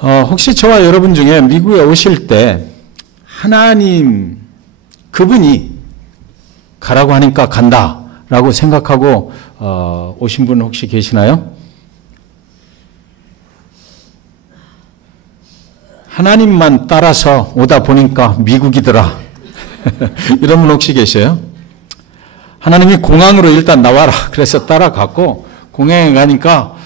혹시 저와 여러분 중에 미국에 오실 때 하나님 그분이 가라고 하니까 간다라고 생각하고 오신 분 혹시 계시나요? 하나님만 따라서 오다 보니까 미국이더라. 이런 분 혹시 계셔요? 하나님이 공항으로 일단 나와라. 그래서 따라갔고 공항에 가니까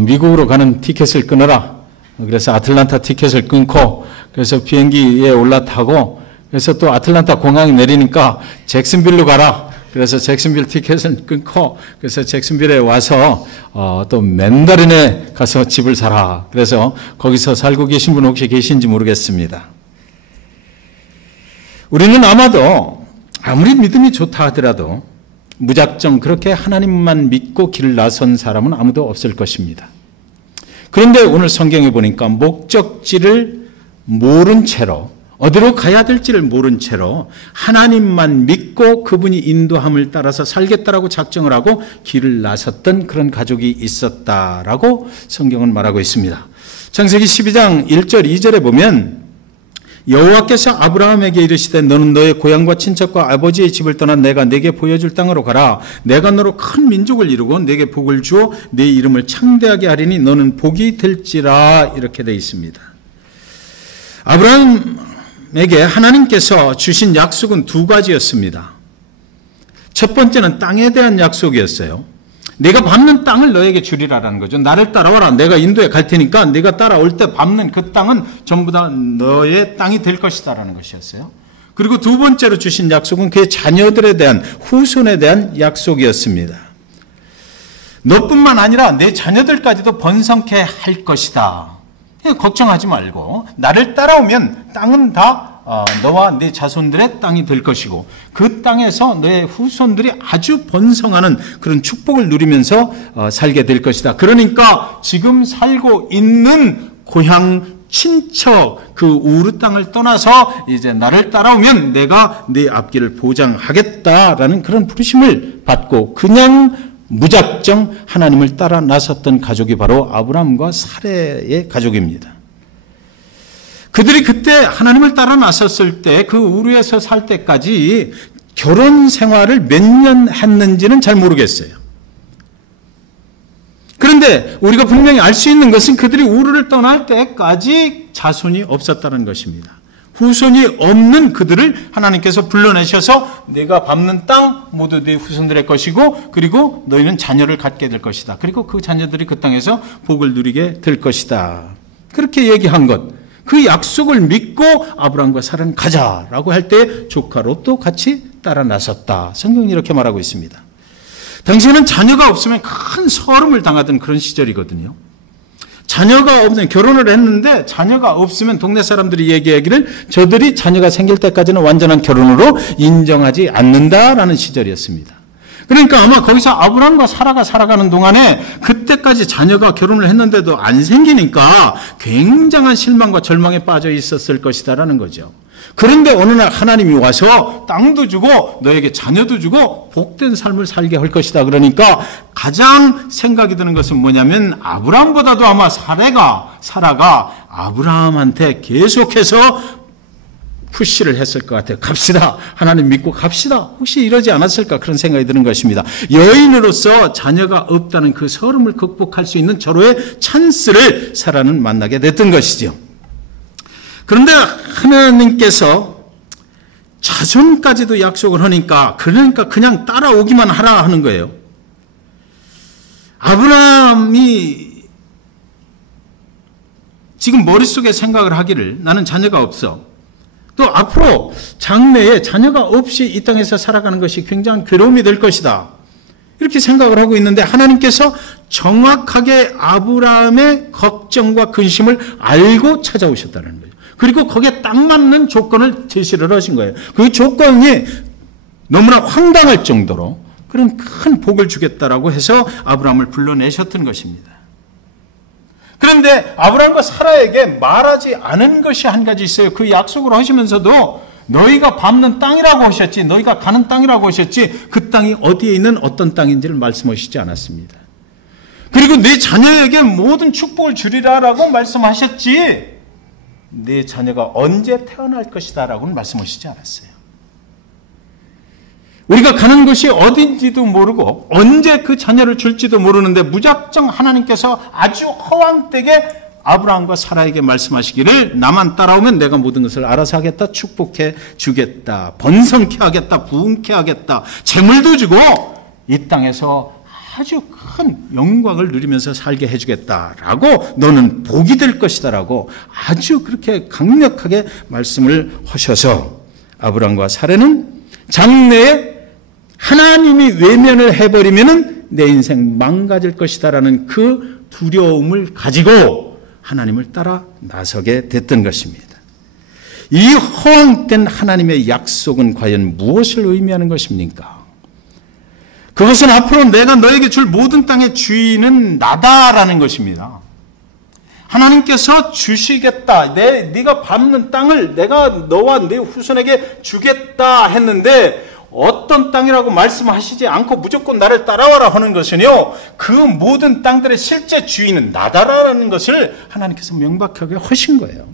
미국으로 가는 티켓을 끊어라. 그래서 아틀란타 티켓을 끊고 그래서 비행기에 올라타고 그래서 또 아틀란타 공항에 내리니까 잭슨빌로 가라. 그래서 잭슨빌 티켓을 끊고 그래서 잭슨빌에 와서 또 맨다린에 가서 집을 사라. 그래서 거기서 살고 계신 분 혹시 계신지 모르겠습니다. 우리는 아마도 아무리 믿음이 좋다 하더라도 무작정 그렇게 하나님만 믿고 길을 나선 사람은 아무도 없을 것입니다. 그런데 오늘 성경에 보니까 목적지를 모른 채로 어디로 가야 될지를 모른 채로 하나님만 믿고 그분이 인도함을 따라서 살겠다라고 작정을 하고 길을 나섰던 그런 가족이 있었다라고 성경은 말하고 있습니다. 창세기 12장 1절 2절에 보면 여호와께서 아브라함에게 이르시되 너는 너의 고향과 친척과 아버지의 집을 떠나 내가 네게 보여줄 땅으로 가라. 내가 너로 큰 민족을 이루고 네게 복을 주어 네 이름을 창대하게 하리니 너는 복이 될지라. 이렇게 되어 있습니다. 아브라함에게 하나님께서 주신 약속은 두 가지였습니다. 첫 번째는 땅에 대한 약속이었어요. 내가 밟는 땅을 너에게 주리라라는 거죠. 나를 따라와라. 내가 인도에 갈 테니까 네가 따라올 때 밟는 그 땅은 전부 다 너의 땅이 될 것이다라는 것이었어요. 그리고 두 번째로 주신 약속은 그의 자녀들에 대한 후손에 대한 약속이었습니다. 너뿐만 아니라 내 자녀들까지도 번성케 할 것이다. 걱정하지 말고 나를 따라오면 땅은 다 너와 네 자손들의 땅이 될 것이고 그 땅에서 너의 후손들이 아주 번성하는 그런 축복을 누리면서 살게 될 것이다. 그러니까 지금 살고 있는 고향 친척 그 우르 땅을 떠나서 이제 나를 따라오면 내가 네 앞길을 보장하겠다라는 그런 부르심을 받고 그냥 무작정 하나님을 따라 나섰던 가족이 바로 아브라함과 사레의 가족입니다. 그들이 그때 하나님을 따라 나섰을 때 그 우르에서 살 때까지 결혼 생활을 몇 년 했는지는 잘 모르겠어요. 그런데 우리가 분명히 알 수 있는 것은 그들이 우르를 떠날 때까지 자손이 없었다는 것입니다. 후손이 없는 그들을 하나님께서 불러내셔서 내가 밟는 땅 모두 네 후손들의 것이고 그리고 너희는 자녀를 갖게 될 것이다. 그리고 그 자녀들이 그 땅에서 복을 누리게 될 것이다. 그렇게 얘기한 것. 그 약속을 믿고 아브라함과 사라는 가자라고 할 때 조카 롯도 같이 따라 나섰다. 성경이 이렇게 말하고 있습니다. 당시에는 자녀가 없으면 큰 서름을 당하던 그런 시절이거든요. 자녀가 없으면 결혼을 했는데 자녀가 없으면 동네 사람들이 얘기하기를 저들이 자녀가 생길 때까지는 완전한 결혼으로 인정하지 않는다라는 시절이었습니다. 그러니까 아마 거기서 아브라함과 사라가 살아가는 동안에 그때까지 자녀가 결혼을 했는데도 안 생기니까 굉장한 실망과 절망에 빠져 있었을 것이다라는 거죠. 그런데 어느 날 하나님이 와서 땅도 주고 너에게 자녀도 주고 복된 삶을 살게 할 것이다. 그러니까 가장 생각이 드는 것은 뭐냐면 아브라함보다도 아마 사라가 아브라함한테 계속해서 푸시를 했을 것 같아요. 갑시다. 하나님 믿고 갑시다. 혹시 이러지 않았을까 그런 생각이 드는 것입니다. 여인으로서 자녀가 없다는 그 서름을 극복할 수 있는 절호의 찬스를 사라는 만나게 됐던 것이죠. 그런데 하나님께서 자손까지도 약속을 하니까 그러니까 그냥 따라오기만 하라 하는 거예요. 아브라함이 지금 머릿속에 생각을 하기를 나는 자녀가 없어. 또 앞으로 장래에 자녀가 없이 이 땅에서 살아가는 것이 굉장한 괴로움이 될 것이다. 이렇게 생각을 하고 있는데 하나님께서 정확하게 아브라함의 걱정과 근심을 알고 찾아오셨다는 거예요. 그리고 거기에 딱 맞는 조건을 제시를 하신 거예요. 그 조건이 너무나 황당할 정도로 그런 큰 복을 주겠다라고 해서 아브라함을 불러내셨던 것입니다. 그런데 아브라함과 사라에게 말하지 않은 것이 한 가지 있어요. 그 약속을 하시면서도 너희가 밟는 땅이라고 하셨지, 너희가 가는 땅이라고 하셨지, 그 땅이 어디에 있는 어떤 땅인지를 말씀하시지 않았습니다. 그리고 내 자녀에게 모든 축복을 주리라라고 말씀하셨지, 내 자녀가 언제 태어날 것이다 라고는 말씀하시지 않았어요. 우리가 가는 곳이 어딘지도 모르고 언제 그 자녀를 줄지도 모르는데 무작정 하나님께서 아주 허황되게 아브라함과 사라에게 말씀하시기를 나만 따라오면 내가 모든 것을 알아서 하겠다, 축복해 주겠다, 번성케 하겠다, 부흥케 하겠다, 재물도 주고 이 땅에서 아주 큰 영광을 누리면서 살게 해주겠다라고, 너는 복이 될 것이다라고 아주 그렇게 강력하게 말씀을 하셔서 아브라함과 사라는 장래에 하나님이 외면을 해버리면은 내 인생 망가질 것이다라는 그 두려움을 가지고 하나님을 따라 나서게 됐던 것입니다. 이 허황된 하나님의 약속은 과연 무엇을 의미하는 것입니까? 그것은 앞으로 내가 너에게 줄 모든 땅의 주인은 나다라는 것입니다. 하나님께서 주시겠다, 네가 밟는 땅을 내가 너와 네 후손에게 주겠다 했는데 어떤 땅이라고 말씀하시지 않고 무조건 나를 따라와라 하는 것은요, 그 모든 땅들의 실제 주인은 나다라는 것을 하나님께서 명백하게 하신 거예요.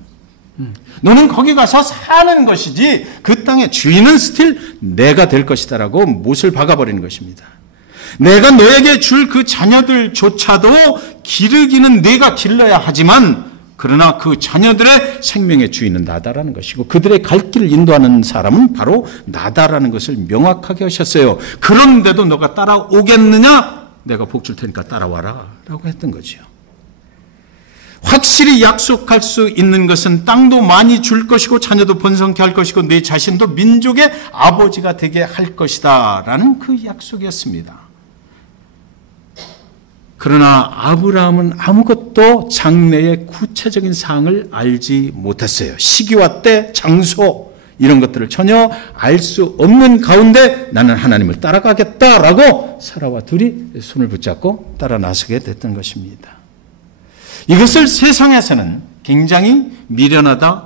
너는 거기 가서 사는 것이지 그 땅의 주인은 스틸 내가 될 것이다라고 못을 박아버리는 것입니다. 내가 너에게 줄 그 자녀들조차도 기르기는 네가 길러야 하지만 그러나 그 자녀들의 생명의 주인은 나다라는 것이고 그들의 갈 길을 인도하는 사람은 바로 나다라는 것을 명확하게 하셨어요. 그런데도 너가 따라오겠느냐? 내가 복 줄 테니까 따라와라 라고 했던 거죠. 확실히 약속할 수 있는 것은 땅도 많이 줄 것이고 자녀도 번성케 할 것이고 네 자신도 민족의 아버지가 되게 할 것이다 라는 그 약속이었습니다. 그러나 아브라함은 아무것도 장래의 구체적인 사항을 알지 못했어요. 시기와 때, 장소 이런 것들을 전혀 알 수 없는 가운데 나는 하나님을 따라가겠다라고 사라와 둘이 손을 붙잡고 따라 나서게 됐던 것입니다. 이것을 세상에서는 굉장히 미련하다,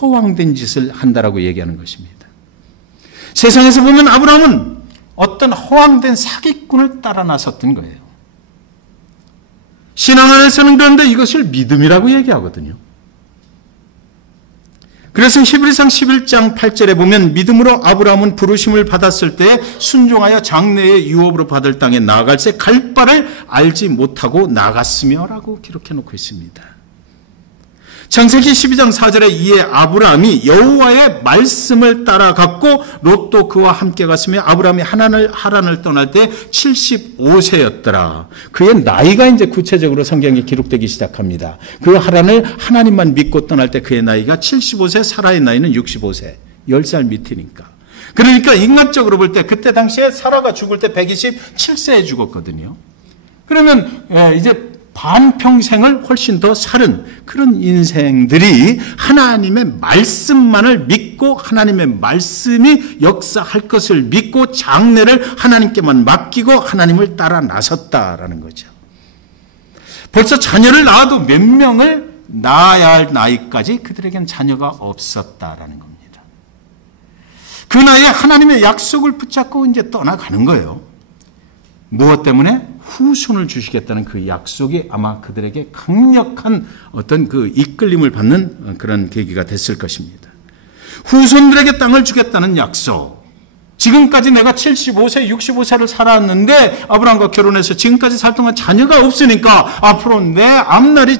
허황된 짓을 한다라고 얘기하는 것입니다. 세상에서 보면 아브라함은 어떤 허황된 사기꾼을 따라 나섰던 거예요. 신앙 안에서는 그런데 이것을 믿음이라고 얘기하거든요. 그래서 히브리상 11장 8절에 보면 믿음으로 아브라함은 부르심을 받았을 때 순종하여 장래의 유업으로 받을 땅에 나아갈새 갈 바를 알지 못하고 나갔으며 라고 기록해 놓고 있습니다. 창세기 12장 4절에 이에 아브라함이 여호와의 말씀을 따라갔고 롯도 그와 함께 갔으며 아브라함이 하란을 떠날 때 75세였더라. 그의 나이가 이제 구체적으로 성경에 기록되기 시작합니다. 그 하란을 하나님만 믿고 떠날 때 그의 나이가 75세, 사라의 나이는 65세, 10살 밑이니까. 그러니까 인간적으로 볼 때 그때 당시에 사라가 죽을 때 127세에 죽었거든요. 그러면 이제 반평생을 훨씬 더 살은 그런 인생들이 하나님의 말씀만을 믿고 하나님의 말씀이 역사할 것을 믿고 장래를 하나님께만 맡기고 하나님을 따라 나섰다라는 거죠. 벌써 자녀를 낳아도 몇 명을 낳아야 할 나이까지 그들에겐 자녀가 없었다라는 겁니다. 그 나이에 하나님의 약속을 붙잡고 이제 떠나가는 거예요. 무엇 때문에? 후손을 주시겠다는 그 약속이 아마 그들에게 강력한 어떤 그 이끌림을 받는 그런 계기가 됐을 것입니다. 후손들에게 땅을 주겠다는 약속. 지금까지 내가 75세, 65세를 살았는데 아브라함과 결혼해서 지금까지 살 동안 자녀가 없으니까 앞으로 내 앞날이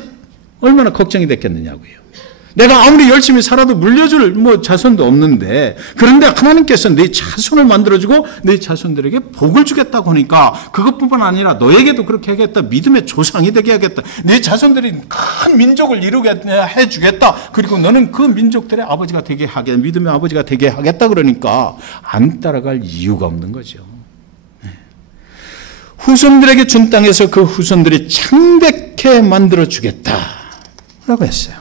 얼마나 걱정이 됐겠느냐고요. 내가 아무리 열심히 살아도 물려줄 자손도 없는데 그런데 하나님께서 내 자손을 만들어주고 내 자손들에게 복을 주겠다고 하니까 그것뿐만 아니라 너에게도 그렇게 하겠다. 믿음의 조상이 되게 하겠다. 내 자손들이 큰 민족을 이루게 해주겠다. 그리고 너는 그 민족들의 아버지가 되게 하겠다. 믿음의 아버지가 되게 하겠다. 그러니까 안 따라갈 이유가 없는 거죠. 후손들에게 준 땅에서 그 후손들이 창백해 만들어주겠다라고 했어요.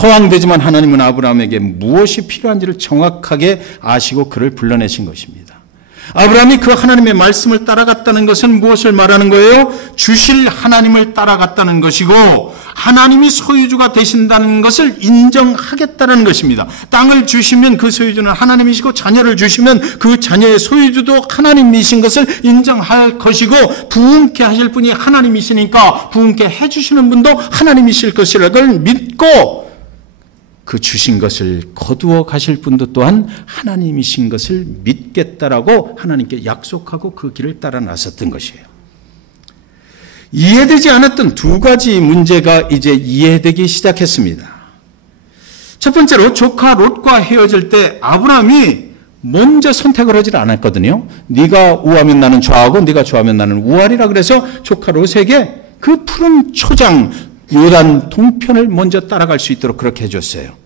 허황되지만 하나님은 아브라함에게 무엇이 필요한지를 정확하게 아시고 그를 불러내신 것입니다. 아브라함이 그 하나님의 말씀을 따라갔다는 것은 무엇을 말하는 거예요? 주실 하나님을 따라갔다는 것이고 하나님이 소유주가 되신다는 것을 인정하겠다는 것입니다. 땅을 주시면 그 소유주는 하나님이시고 자녀를 주시면 그 자녀의 소유주도 하나님이신 것을 인정할 것이고 부흥케 하실 분이 하나님이시니까 부흥케 해주시는 분도 하나님이실 것이라는 걸 믿고 그 주신 것을 거두어 가실 분도 또한 하나님이신 것을 믿겠다라고 하나님께 약속하고 그 길을 따라 나섰던 것이에요. 이해되지 않았던 두 가지 문제가 이제 이해되기 시작했습니다. 첫 번째로 조카 롯과 헤어질 때 아브라함이 먼저 선택을 하지 않았거든요. 네가 우하면 나는 좌하고 네가 좌하면 나는 우하리라 그래서 조카 롯에게 그 푸른 초장 요단 동편을 먼저 따라갈 수 있도록 그렇게 해줬어요.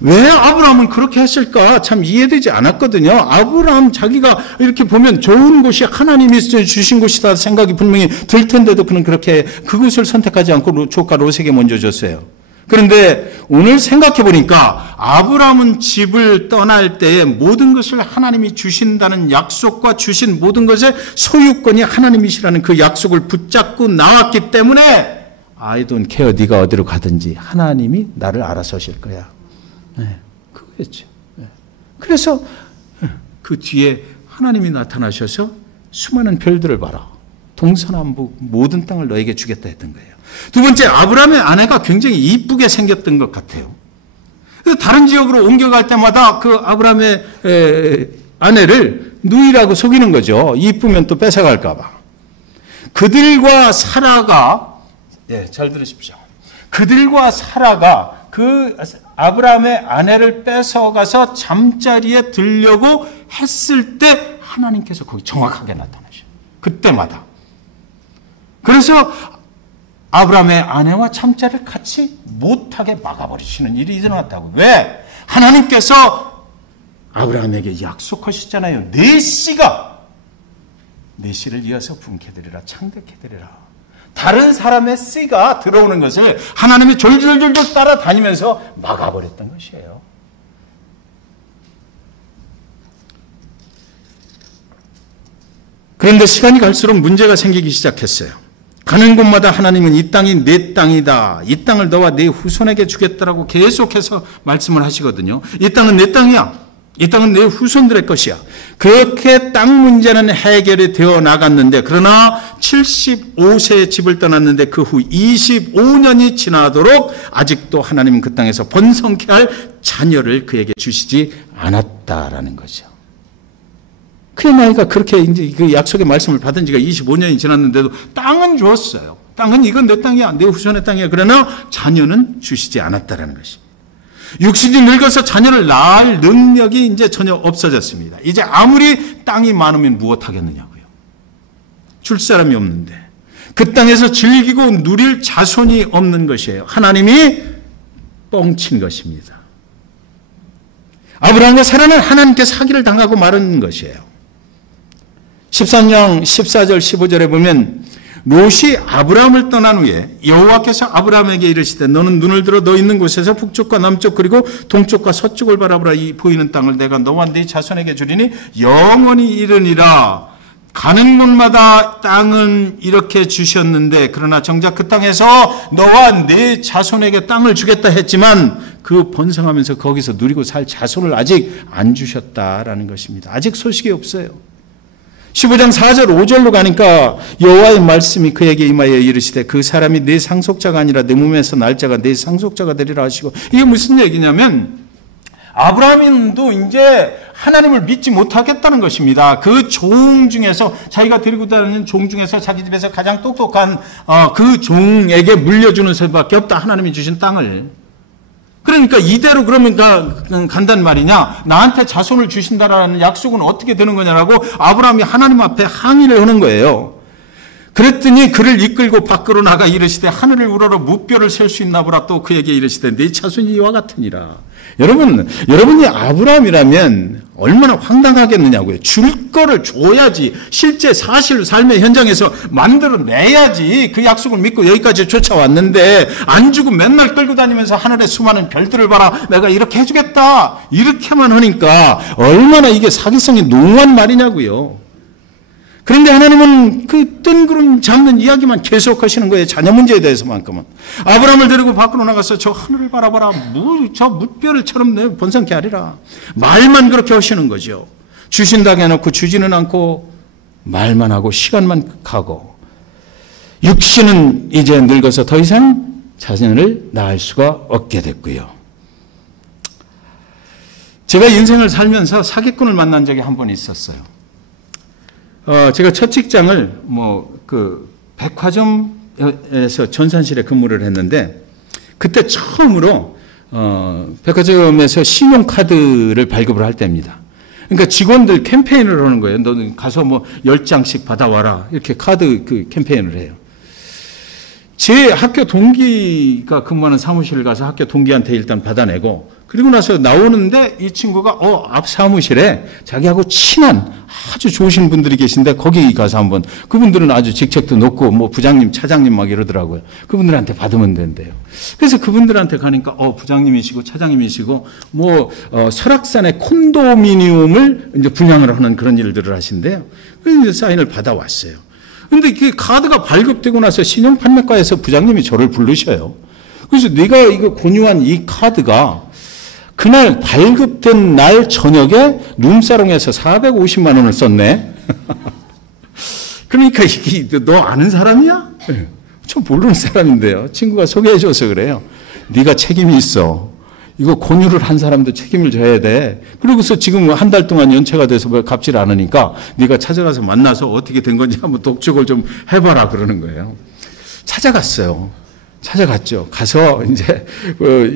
왜 아브라함은 그렇게 했을까 참 이해되지 않았거든요. 아브라함 자기가 이렇게 보면 좋은 곳이 하나님이 주신 곳이다 생각이 분명히 들 텐데도 그는 그렇게 그것을 선택하지 않고 조카 롯에게 먼저 줬어요. 그런데 오늘 생각해 보니까 아브라함은 집을 떠날 때에 모든 것을 하나님이 주신다는 약속과 주신 모든 것의 소유권이 하나님이시라는 그 약속을 붙잡고 나왔기 때문에 I don't care 네가 어디로 가든지 하나님이 나를 알아서 하실 거야. 네, 그거였죠. 네. 그래서 그 뒤에 하나님이 나타나셔서 수많은 별들을 봐라. 동서남북 모든 땅을 너에게 주겠다 했던 거예요. 두 번째, 아브라함의 아내가 굉장히 이쁘게 생겼던 것 같아요. 다른 지역으로 옮겨갈 때마다 그 아브라함의 아내를 누이라고 속이는 거죠. 이쁘면 또 뺏어갈까 봐. 그들과 사라가 잘 들으십시오. 그들과 사라가 그 아브라함의 아내를 뺏어가서 잠자리에 들려고 했을 때 하나님께서 거기 정확하게 나타나셔요. 그때마다. 그래서 아브라함의 아내와 잠자리를 같이 못하게 막아버리시는 일이 일어났다고. 왜? 하나님께서 아브라함에게 약속하셨잖아요. 네 씨를 이어서 분케되리라, 창대케되리라. 다른 사람의 씨가 들어오는 것을 하나님이 졸졸졸졸 따라다니면서 막아버렸던 것이에요. 그런데 시간이 갈수록 문제가 생기기 시작했어요. 가는 곳마다 하나님은 이 땅이 내 땅이다. 이 땅을 너와 네 후손에게 주겠다라고 계속해서 말씀을 하시거든요. 이 땅은 내 땅이야. 이 땅은 내 후손들의 것이야. 그렇게 땅 문제는 해결이 되어 나갔는데 그러나 75세에 집을 떠났는데 그 후 25년이 지나도록 아직도 하나님은 그 땅에서 번성케 할 자녀를 그에게 주시지 않았다라는 거죠. 그의 나이가 그렇게 이제 그 약속의 말씀을 받은 지가 25년이 지났는데도 땅은 주었어요. 땅은 이건 내 땅이야. 내 후손의 땅이야. 그러나 자녀는 주시지 않았다라는 것입니다. 육신이 늙어서 자녀를 낳을 능력이 이제 전혀 없어졌습니다. 이제 아무리 땅이 많으면 무엇하겠느냐고요. 줄 사람이 없는데 그 땅에서 즐기고 누릴 자손이 없는 것이에요. 하나님이 뻥친 것입니다. 아브라함과 사라는 하나님께 사기를 당하고 마른 것이에요. 13장 14절 15절에 보면 롯이 아브라함을 떠난 후에 여호와께서 아브라함에게 이르시되 너는 눈을 들어 너 있는 곳에서 북쪽과 남쪽 그리고 동쪽과 서쪽을 바라보라. 이 보이는 땅을 내가 너와 네 자손에게 주리니 영원히 이르니라. 가는 곳마다 땅은 이렇게 주셨는데 그러나 정작 그 땅에서 너와 네 자손에게 땅을 주겠다 했지만 그 번성하면서 거기서 누리고 살 자손을 아직 안 주셨다라는 것입니다. 아직 소식이 없어요. 15장 4절 5절로 가니까 여호와의 말씀이 그에게 임하여 이르시되 그 사람이 네 상속자가 아니라 네 몸에서 날 자가 네 상속자가 되리라 하시고. 이게 무슨 얘기냐면 아브라함도 이제 하나님을 믿지 못하겠다는 것입니다. 그 종 중에서 자기가 데리고 다니는 종 중에서 자기 집에서 가장 똑똑한 그 종에게 물려주는 수밖에 없다. 하나님이 주신 땅을. 그러니까 이대로 그러면 간단 말이냐. 나한테 자손을 주신다라는 약속은 어떻게 되는 거냐라고 아브라함이 하나님 앞에 항의를 하는 거예요. 그랬더니 그를 이끌고 밖으로 나가 이르시되 하늘을 우러러 무뼈를 셀 수 있나 보라. 또 그에게 이르시되 네 자손이 이와 같으니라. 여러분이 아브라함이라면 얼마나 황당하겠느냐고요. 줄 거를 줘야지. 실제 사실 삶의 현장에서 만들어내야지. 그 약속을 믿고 여기까지 쫓아왔는데 안 주고 맨날 끌고 다니면서 하늘의 수많은 별들을 봐라. 내가 이렇게 해주겠다. 이렇게만 하니까 얼마나 이게 사기성이 농후한 말이냐고요. 그런데 하나님은 그 뜬구름 잡는 이야기만 계속 하시는 거예요. 자녀 문제에 대해서만큼은. 아브라함을 데리고 밖으로 나가서 저 하늘을 바라봐라. 저 무뼈를처럼 번성케 하리라. 말만 그렇게 하시는 거죠. 주신다고 해놓고 주지는 않고 말만 하고 시간만 가고 육신은 이제 늙어서 더 이상 자녀를 낳을 수가 없게 됐고요. 제가 인생을 살면서 사기꾼을 만난 적이 한 번 있었어요. 제가 첫 직장을 백화점에서 전산실에 근무를 했는데 그때 처음으로 백화점에서 신용카드를 발급을 할 때입니다. 그러니까 직원들 캠페인을 하는 거예요. 너는 가서 10장씩 받아와라. 이렇게 카드 캠페인을 해요. 제 학교 동기가 근무하는 사무실을 가서 학교 동기한테 일단 받아내고 그리고 나서 나오는데 이 친구가 앞 사무실에 자기하고 친한 아주 좋으신 분들이 계신데 거기 가서 한번 그분들은 아주 직책도 높고 부장님, 차장님 막 이러더라고요. 그분들한테 받으면 된대요. 그래서 그분들한테 가니까 부장님이시고 차장님이시고 설악산의 콘도미니움을 이제 분양을 하는 그런 일들을 하신대요. 그래서 이제 사인을 받아왔어요. 근데 그 카드가 발급되고 나서 신용판매과에서 부장님이 저를 부르셔요. 그래서 내가 이거 권유한 이 카드가 그날 발급된 날 저녁에 룸사롱에서 450만 원을 썼네. 그러니까 이게 너 아는 사람이야? 저 모르는 사람인데요. 친구가 소개해줘서 그래요. 네가 책임이 있어. 이거 권유를 한 사람도 책임을 져야 돼. 그러고서 지금 한 달 동안 연체가 돼서 갚질 않으니까 네가 찾아가서 만나서 어떻게 된 건지 한번 독촉을 좀 해봐라 그러는 거예요. 찾아갔죠. 가서 이제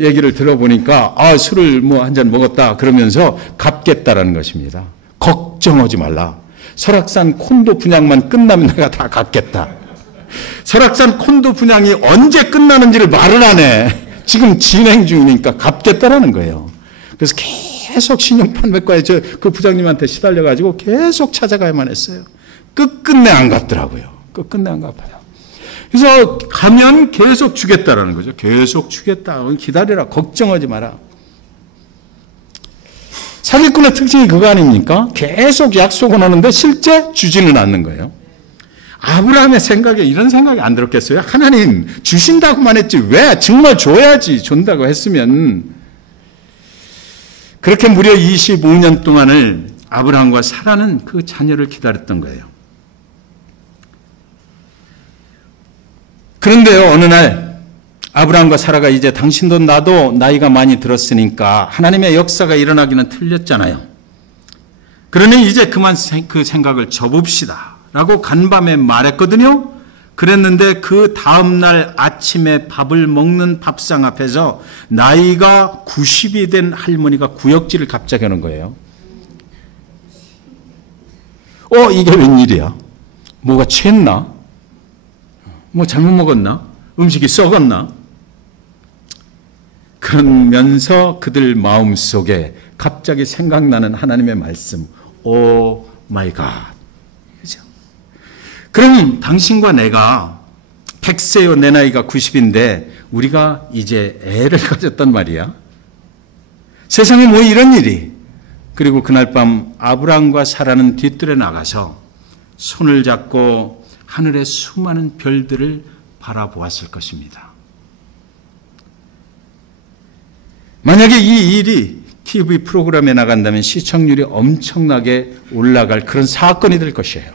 얘기를 들어보니까 술을 한 잔 먹었다 그러면서 갚겠다라는 것입니다. 걱정하지 말라. 설악산 콘도 분양만 끝나면 내가 다 갚겠다. 설악산 콘도 분양이 언제 끝나는지를 말을 안 해. 지금 진행 중이니까 갚겠다라는 거예요. 그래서 계속 신용판매과에 그 부장님한테 시달려가지고 계속 찾아가야만 했어요. 끝끝내 안 갚더라고요. 끝끝내 안 갚아요. 그래서 가면 계속 주겠다라는 거죠. 계속 주겠다. 기다려라. 걱정하지 마라. 사기꾼의 특징이 그거 아닙니까? 계속 약속은 하는데 실제 주지는 않는 거예요. 아브라함의 생각에 이런 생각이 안 들었겠어요? 하나님 주신다고만 했지 왜 정말 줘야지 준다고 했으면. 그렇게 무려 25년 동안을 아브라함과 사라는 그 자녀를 기다렸던 거예요. 그런데요, 어느 날 아브라함과 사라가 이제 당신도 나도 나이가 많이 들었으니까 하나님의 역사가 일어나기는 틀렸잖아요. 그러니 이제 그만 그 생각을 접읍시다 라고 간밤에 말했거든요. 그랬는데 그 다음날 아침에 밥을 먹는 밥상 앞에서 나이가 90이 된 할머니가 구역질을 갑자기 하는 거예요. 이게 웬일이야? 뭐가 취했나? 잘못 먹었나? 음식이 썩었나? 그러면서 그들 마음속에 갑자기 생각나는 하나님의 말씀. 오 마이 갓. 그죠? 그럼 당신과 내가 100세요. 내 나이가 90인데 우리가 이제 애를 가졌단 말이야. 세상에 뭐 이런 일이. 그리고 그날 밤 아브라함과 사라는 뒤뜰에 나가서 손을 잡고 하늘의 수많은 별들을 바라보았을 것입니다. 만약에 이 일이 TV 프로그램에 나간다면 시청률이 엄청나게 올라갈 그런 사건이 될 것이에요.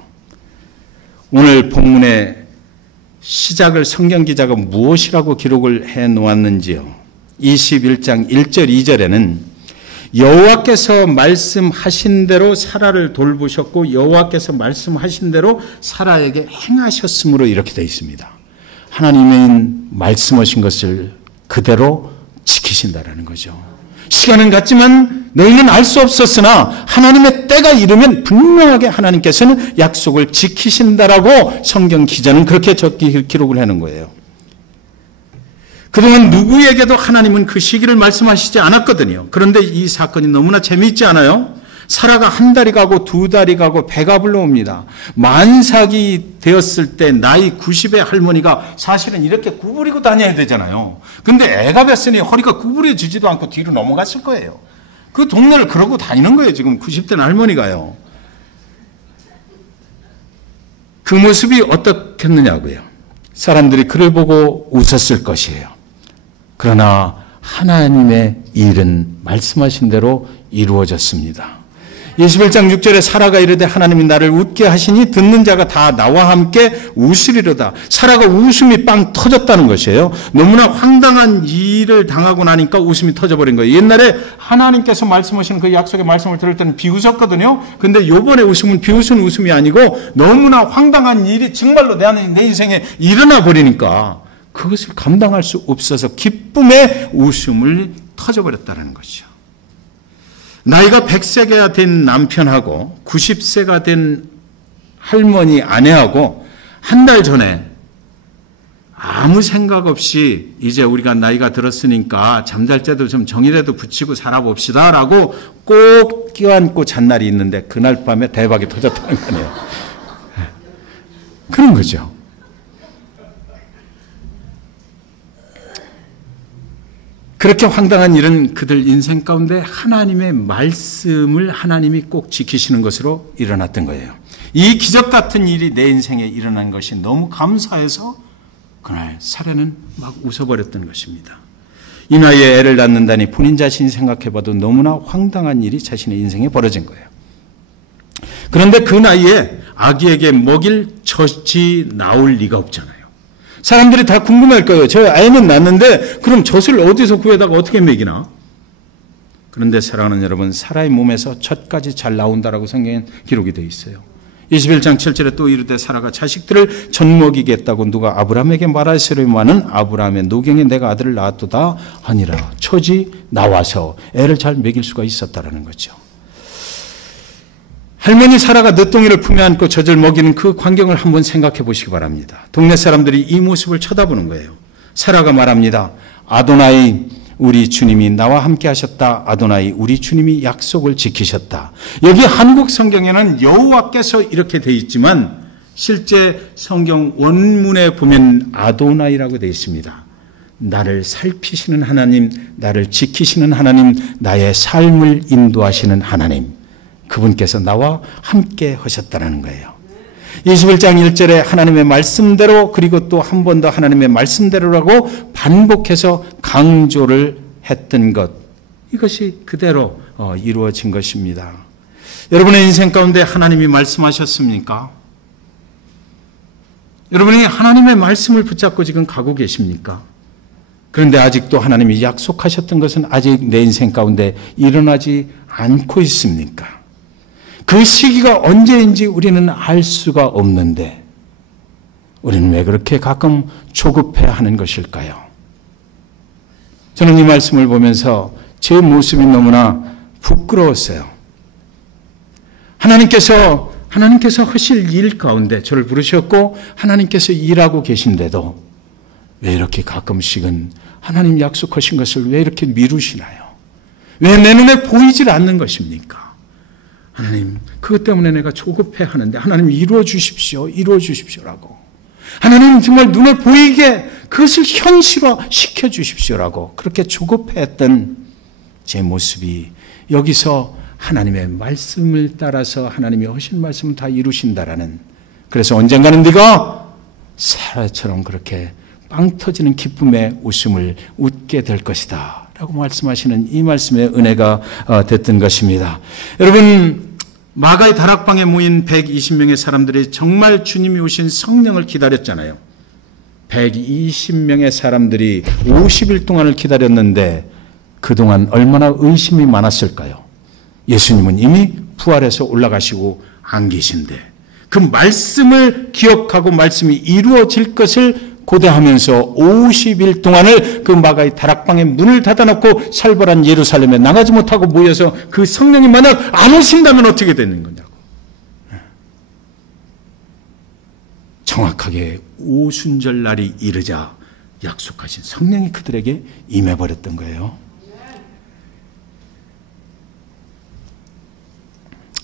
오늘 본문의 시작을 성경 기자가 무엇이라고 기록을 해 놓았는지요. 21장 1절 2절에는 여호와께서 말씀하신 대로 사라를 돌보셨고 여호와께서 말씀하신 대로 사라에게 행하셨으므로 이렇게 되어 있습니다. 하나님의 말씀하신 것을 그대로 지키신다라는 거죠. 시간은 갔지만 너희는 알 수 없었으나 하나님의 때가 이르면 분명하게 하나님께서는 약속을 지키신다라고 성경 기자는 그렇게 기록을 하는 거예요. 그동안 누구에게도 하나님은 그 시기를 말씀하시지 않았거든요. 그런데 이 사건이 너무나 재미있지 않아요? 사라가 한 달이 가고 두 달이 가고 배가 불러옵니다. 만삭이 되었을 때 나이 90의 할머니가 사실은 이렇게 구부리고 다녀야 되잖아요. 근데 애가 뱄으니 허리가 구부려지지도 않고 뒤로 넘어갔을 거예요. 그 동네를 그러고 다니는 거예요. 지금 90대 할머니가요. 그 모습이 어떻겠느냐고요. 사람들이 그를 보고 웃었을 것이에요. 그러나 하나님의 일은 말씀하신 대로 이루어졌습니다. 21장 6절에 사라가 이르되 하나님이 나를 웃게 하시니 듣는 자가 다 나와 함께 웃으리로다. 사라가 웃음이 빵 터졌다는 것이에요. 너무나 황당한 일을 당하고 나니까 웃음이 터져버린 거예요. 옛날에 하나님께서 말씀하시는 그 약속의 말씀을 들을 때는 비웃었거든요. 근데 요번에 웃음은 비웃은 웃음이 아니고 너무나 황당한 일이 정말로 내 인생에 일어나 버리니까 그것을 감당할 수 없어서 기쁨의 웃음을 터져버렸다는 것이죠. 나이가 100세가 된 남편하고 90세가 된 할머니 아내하고 한 달 전에 아무 생각 없이 이제 우리가 나이가 들었으니까 잠잘 때도 좀 정이라도 붙이고 살아봅시다 라고 꼭 껴안고 잔 날이 있는데 그날 밤에 대박이 터졌다는 거네요. 그런 거죠. 그렇게 황당한 일은 그들 인생 가운데 하나님의 말씀을 하나님이 꼭 지키시는 것으로 일어났던 거예요. 이 기적 같은 일이 내 인생에 일어난 것이 너무 감사해서 그날 사례는 막 웃어버렸던 것입니다. 이 나이에 애를 낳는다니 본인 자신이 생각해봐도 너무나 황당한 일이 자신의 인생에 벌어진 거예요. 그런데 그 나이에 아기에게 먹일 젖이 나올 리가 없잖아요. 사람들이 다 궁금할 거예요. 저 애는 낳는데 그럼 젖을 어디서 구해다가 어떻게 먹이나? 그런데 사랑하는 여러분, 사라의 몸에서 젖까지 잘 나온다라고 성경에 기록이 되어 있어요. 21장 7절에 또 이르되 사라가 자식들을 젖 먹이겠다고 누가 아브라함에게 말하시려마는 아브라함의 노경에 내가 아들을 낳았도다 하니라. 젖이 나와서 애를 잘 먹일 수가 있었다라는 거죠. 할머니 사라가 늦둥이를 품에 안고 젖을 먹이는 그 광경을 한번 생각해 보시기 바랍니다. 동네 사람들이 이 모습을 쳐다보는 거예요. 사라가 말합니다. 아도나이 우리 주님이 나와 함께 하셨다. 아도나이 우리 주님이 약속을 지키셨다. 여기 한국 성경에는 여호와께서 이렇게 되어 있지만 실제 성경 원문에 보면 아도나이라고 되어 있습니다. 나를 살피시는 하나님, 나를 지키시는 하나님, 나의 삶을 인도하시는 하나님. 그분께서 나와 함께 하셨다는 거예요. 21장 1절에 하나님의 말씀대로 그리고 또 한 번 더 하나님의 말씀대로라고 반복해서 강조를 했던 것. 이것이 그대로 이루어진 것입니다. 여러분의 인생 가운데 하나님이 말씀하셨습니까? 여러분이 하나님의 말씀을 붙잡고 지금 가고 계십니까? 그런데 아직도 하나님이 약속하셨던 것은 아직 내 인생 가운데 일어나지 않고 있습니까? 그 시기가 언제인지 우리는 알 수가 없는데 우리는 왜 그렇게 가끔 조급해하는 것일까요? 저는 이 말씀을 보면서 제 모습이 너무나 부끄러웠어요. 하나님께서 하실 일 가운데 저를 부르셨고 하나님께서 일하고 계신데도 왜 이렇게 가끔씩은 하나님 약속하신 것을 왜 이렇게 미루시나요? 왜 내 눈에 보이질 않는 것입니까? 하나님, 그것 때문에 내가 조급해하는데 하나님 이루어 주십시오라고. 하나님 정말 눈에 보이게 그것을 현실화 시켜 주십시오라고 그렇게 조급해했던 제 모습이 여기서 하나님의 말씀을 따라서 하나님이 하신 말씀을 다 이루신다라는, 그래서 언젠가는 네가 사라처럼 그렇게 빵 터지는 기쁨의 웃음을 웃게 될 것이다 라고 말씀하시는 이 말씀의 은혜가 됐던 것입니다. 여러분, 마가의 다락방에 모인 120명의 사람들이 정말 주님이 오신 성령을 기다렸잖아요. 120명의 사람들이 50일 동안을 기다렸는데 그동안 얼마나 의심이 많았을까요? 예수님은 이미 부활해서 올라가시고 안 계신데 그 말씀을 기억하고 말씀이 이루어질 것을 고대하면서 50일 동안을 그 마가의 다락방에 문을 닫아놓고 살벌한 예루살렘에 나가지 못하고 모여서 그 성령이 만약 안 오신다면 어떻게 되는 거냐고. 정확하게 오순절 날이 이르자 약속하신 성령이 그들에게 임해버렸던 거예요.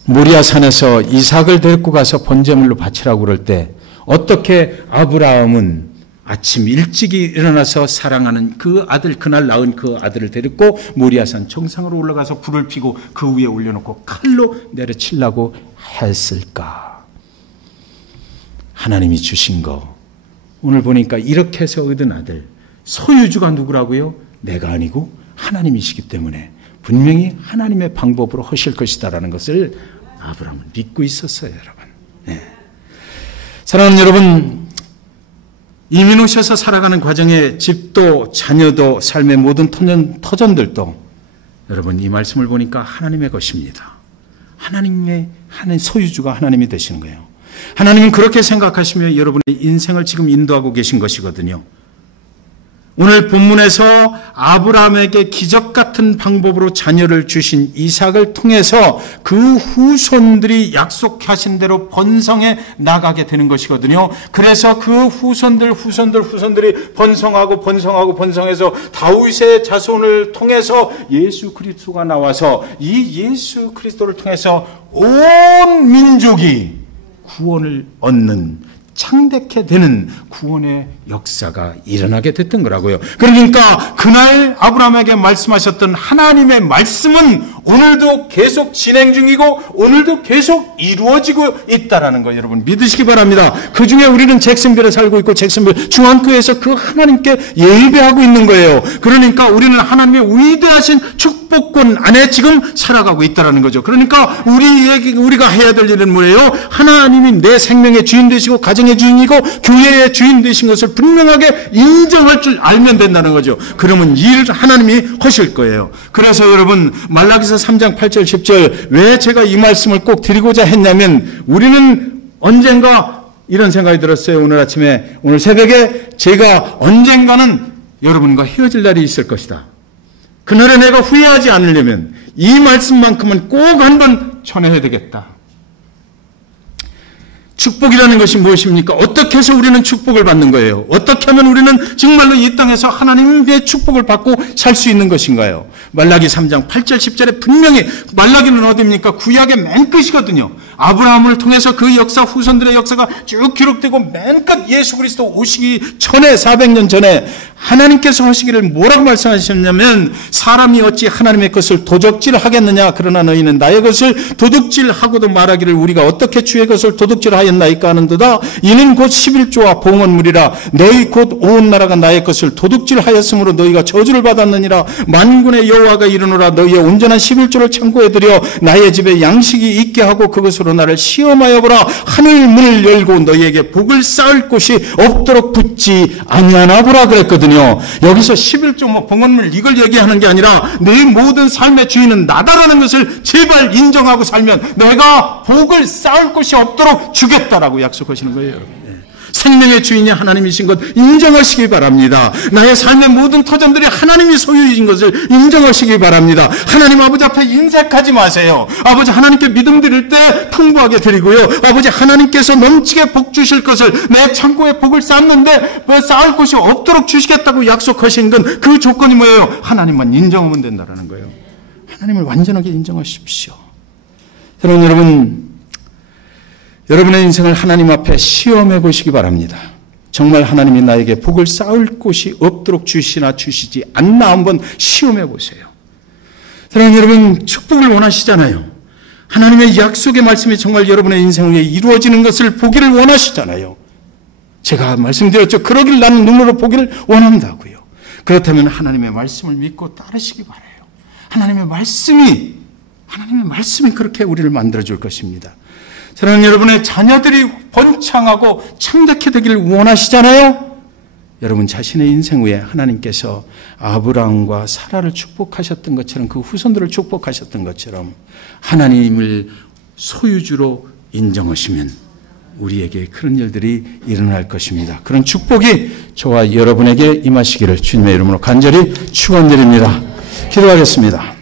모리아 산에서 이삭을 데리고 가서 번제물로 바치라고 그럴 때 어떻게 아브라함은 아침 일찍이 일어나서 사랑하는 그 아들, 그날 낳은 그 아들을 데리고 모리아 산 정상으로 올라가서 불을 피고 그 위에 올려놓고 칼로 내려치려고 했을까? 하나님이 주신 거, 오늘 보니까 이렇게 해서 얻은 아들, 소유주가 누구라고요? 내가 아니고 하나님이시기 때문에 분명히 하나님의 방법으로 하실 것이다라는 것을 아브라함은 믿고 있었어요, 여러분. 네. 사랑하는 여러분, 이민 오셔서 살아가는 과정에 집도 자녀도 삶의 모든 터전들도 여러분 이 말씀을 보니까 하나님의 것입니다. 하나님 소유주가 하나님이 되시는 거예요. 하나님은 그렇게 생각하시며 여러분의 인생을 지금 인도하고 계신 것이거든요. 오늘 본문에서 아브라함에게 기적 같은 방법으로 자녀를 주신 이삭을 통해서 그 후손들이 약속하신 대로 번성해 나가게 되는 것이거든요. 그래서 그 후손들이 번성해서 다윗의 자손을 통해서 예수 그리스도가 나와서 이 예수 그리스도를 통해서 온 민족이 구원을 얻는 창대케 되는 구원의 역사가 일어나게 됐던 거라고요. 그러니까 그날 아브라함에게 말씀하셨던 하나님의 말씀은 오늘도 계속 진행 중이고 오늘도 계속 이루어지고 있다라는 거 여러분 믿으시기 바랍니다. 그중에 우리는 잭슨빌에 살고 있고 잭슨빌 중앙교회에서 그 하나님께 예배하고 있는 거예요. 그러니까 우리는 하나님의 위대하신 축복권 안에 지금 살아가고 있다라는 거죠. 그러니까 우리가 해야 될 일은 뭐예요? 하나님이 내 생명의 주인 되시고 가정의 주인이고 교회의 주인 되신 것을 분명하게 인정할 줄 알면 된다는 거죠. 그러면 일 하나님이 하실 거예요. 그래서 여러분 말라기서 3장 8절 10절 왜 제가 이 말씀을 꼭 드리고자 했냐면 우리는 언젠가 이런 생각이 들었어요. 오늘 새벽에 제가 언젠가는 여러분과 헤어질 날이 있을 것이다. 그날에 내가 후회하지 않으려면 이 말씀만큼은 꼭 한번 전해야 되겠다. 축복이라는 것이 무엇입니까? 어떻게 해서 우리는 축복을 받는 거예요? 어떻게 하면 우리는 정말로 이 땅에서 하나님의 축복을 받고 살 수 있는 것인가요? 말라기 3장 8절 10절에 분명히 말라기는 어디입니까? 구약의 맨 끝이거든요. 아브라함을 통해서 그 역사 후손들의 역사가 쭉 기록되고 맨 끝 예수 그리스도 오시기 전에 400년 전에 하나님께서 하시기를 뭐라고 말씀하셨냐면 사람이 어찌 하나님의 것을 도적질하겠느냐 그러나 너희는 나의 것을 도둑질하고도 말하기를 우리가 어떻게 주의 것을 도둑질하였나이까 하는도다. 이는 곧 11조와 봉헌물이라 너희 곧 온 나라가 나의 것을 도둑질하였으므로 너희가 저주를 받았느니라. 만군의 여호와가 이르노라 너희의 온전한 11조를 창고에 들여 나의 집에 양식이 있게 하고 그것으로 나를 시험하여 보라. 하늘 문을 열고 너희에게 복을 쌓을 곳이 없도록 붙지 아니하나 보라 그랬거든요. 여기서 11조 봉헌물 이걸 얘기하는 게 아니라 내 모든 삶의 주인은 나다라는 것을 제발 인정하고 살면 내가 복을 쌓을 곳이 없도록 주겠다라고 약속하시는 거예요, 여러분. 생명의 주인이 하나님이신 것 인정하시기 바랍니다. 나의 삶의 모든 터전들이 하나님이 소유이신 것을 인정하시기 바랍니다. 하나님 아버지 앞에 인색하지 마세요. 아버지 하나님께 믿음 드릴 때 풍부하게 드리고요. 아버지 하나님께서 넘치게 복 주실 것을 내 창고에 복을 쌓는데 쌓을 곳이 없도록 주시겠다고 약속하신 건 그 조건이 뭐예요? 하나님만 인정하면 된다는 거예요. 하나님을 완전하게 인정하십시오. 여러분 여러분의 인생을 하나님 앞에 시험해 보시기 바랍니다. 정말 하나님이 나에게 복을 쌓을 곳이 없도록 주시나 주시지 않나 한번 시험해 보세요. 사랑하는 여러분, 축복을 원하시잖아요. 하나님의 약속의 말씀이 정말 여러분의 인생 위에 이루어지는 것을 보기를 원하시잖아요. 제가 말씀드렸죠. 그러길 나는 눈으로 보기를 원한다고요. 그렇다면 하나님의 말씀을 믿고 따르시기 바라요. 하나님의 말씀이 그렇게 우리를 만들어줄 것입니다. 사랑하는 여러분의 자녀들이 번창하고 창대케 되기를 원하시잖아요. 여러분 자신의 인생 위에 하나님께서 아브라함과 사라를 축복하셨던 것처럼 그 후손들을 축복하셨던 것처럼 하나님을 소유주로 인정하시면 우리에게 그런 일들이 일어날 것입니다. 그런 축복이 저와 여러분에게 임하시기를 주님의 이름으로 간절히 축원드립니다. 기도하겠습니다.